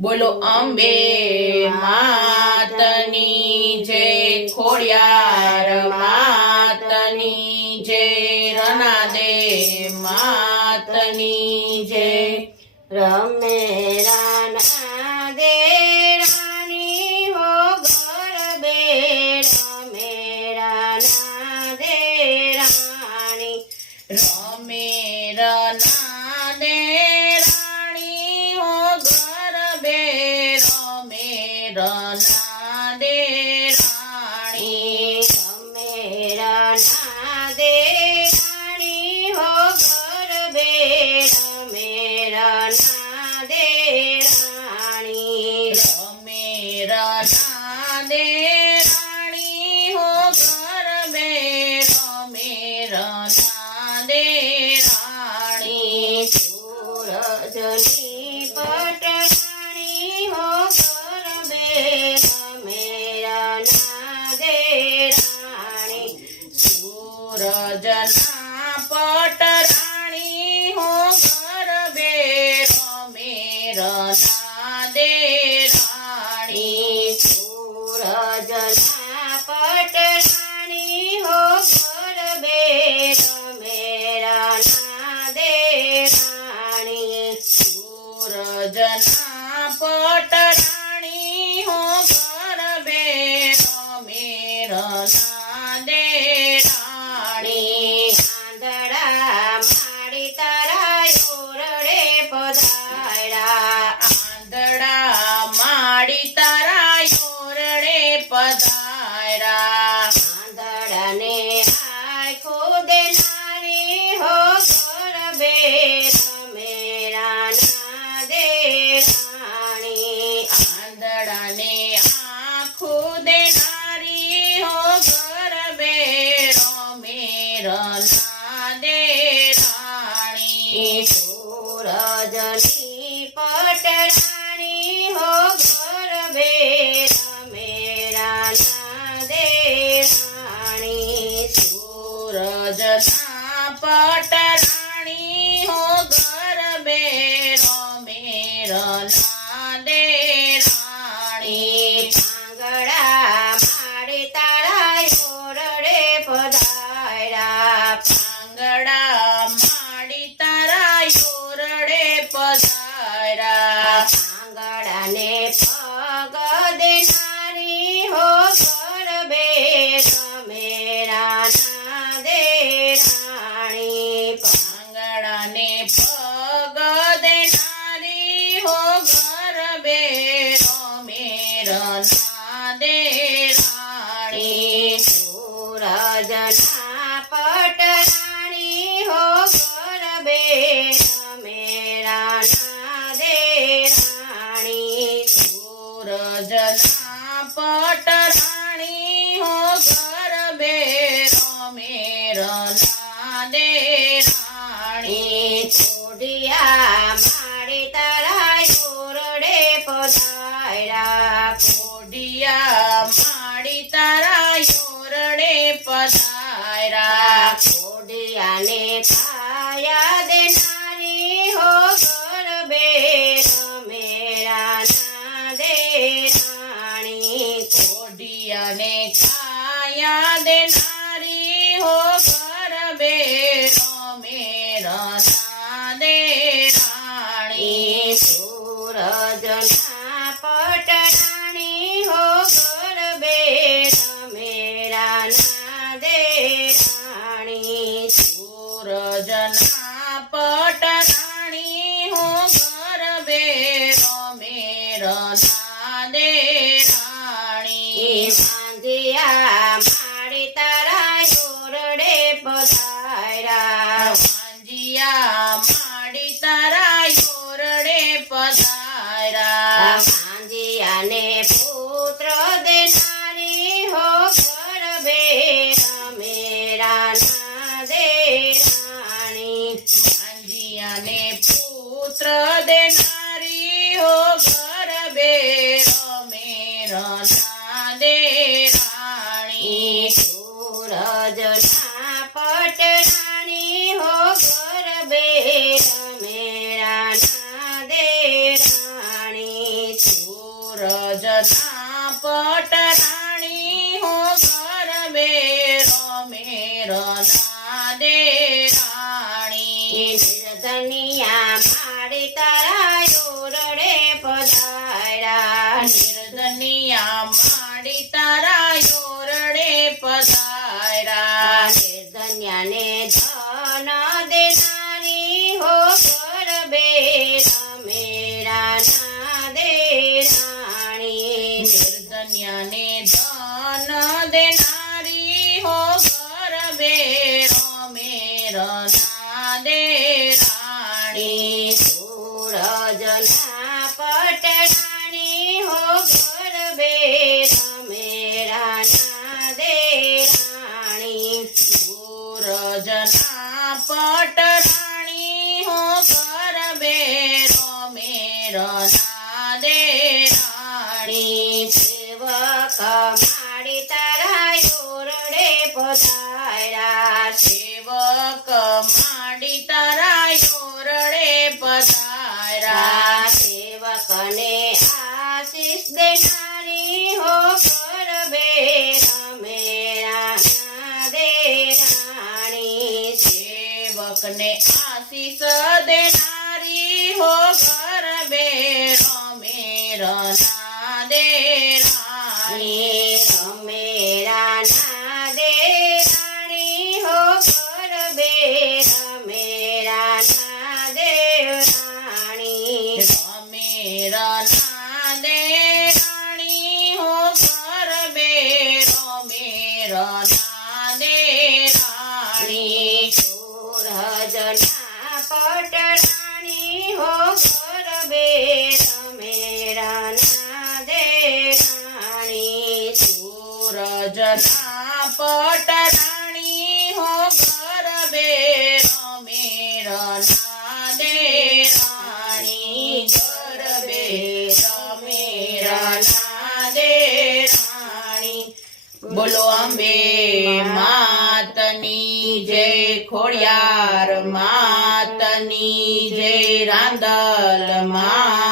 બોલો અંબે માતની જય ખોડિયાર માતની જય રનાદે માતની જય રમે சொல்லி રમે રનાદે રાણી સૂરજની પટરાણી હો ગરબે રમે રાના દે રાણી પટરાણી પટરાણી હો ગરબે રમે રનાદે રાણી. છોડિયા મારી તારા ઓરડે પધાર્યા. કોડિયા મારી તારા યોરડે પધાર્યા. છોડિયાને ખાયા દેનારી કોડિયાને છાયા દેનારી હો ગરબે રમે રનાદે રાણી. સૂરજના પટરાણી હો ગરબે રમે રાના દે રાણી. સૂરજના પટરાણી હો ગરબે રમે રનાદે રાણી पुत्र देणारी हो घर गरबे मेरा ना दे राणी सूरज ना पटराणी हो गरबे मेरा ना दे राणी सूरज ना पटराणी हो घर गरबे मेरा ना दे राणी નિર્ધનિયા માડી તારા યોરડે પધાર્યા નિર્ધનિયા માડી તારા યોરડે પધાર્યા નિર્ધન્યાને ધન દેનારી હો ગરબે રમેરા ના દે રાણી નિર્ધન્યને ધન દેનારી હો ગરબે રમે રના દે રાણી સૂરજના પટરાણી હો ગરબે રમેરા ના દે રાણી સૂરજના પટરાણી હો ગરબે રમે રના દે રાણી સેવક માડી તારા યોરડે પધાર્યા તારા अपने आशीष देनारी हो घर बेरो मेरा ना दे रानी। मेरा ना दे रानी हो घर बेरो मेरा ना दे रानी। मेरा ना दे रानी हो घर बेरो मेरा ना સૂરજના પટરાણી હો ગરબે રમે રના દે રાણી ગરબે રમે રના દે રાણી બોલો અંબે માતની જય ખોડિયાર માતની જય રાંદલ માતની જય